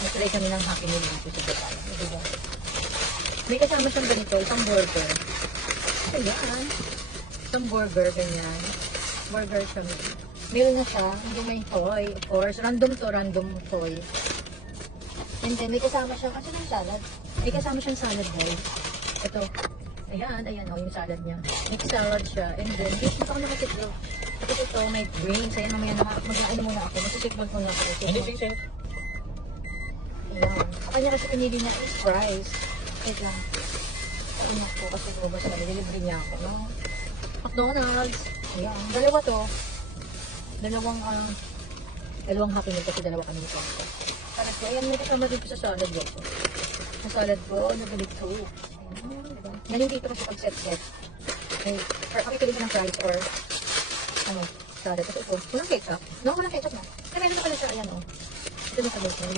Nag-try kami ng Happy Meal dito sa Japan. Diba? May kasama siyang ganito, isang burger. Ayan. Isang burger, ganyan. Burger siya. Meron na siya, hindi may toy. Of course, random to, random toy. And then, may kasama siyang, kasi ng salad. May kasama siyang salad bowl. Ito. Ayan, ayan, oh, yung salad niya. Mixed salad siya. And then, dito ako nakasitlo. Tapos ito, may greens. Ayan, mamaya na mag-ano muna ako. Masusikbag muna ako. Anything, sir? Ayan. Sa kanya kasi pinili niya is fries. Wait lang. Ayun ako kasi ubas na. Delivery niya ako. No? McDonald's. Ayan. Dalawa to. Dalawang Happy Meal kasi dalawa kami nito. Salad ko. Ayan, may kasama dito sa salad ko. Sa salad ko, nabalik ko. Ayan, diba? Ganyan dito kasi pag set-set. Or kami pili ka ng fries or salad. Kasi ito, walang ketchup. No, walang ketchup na. Kaya meron na pala siya. Ayan, oh. Ito na sa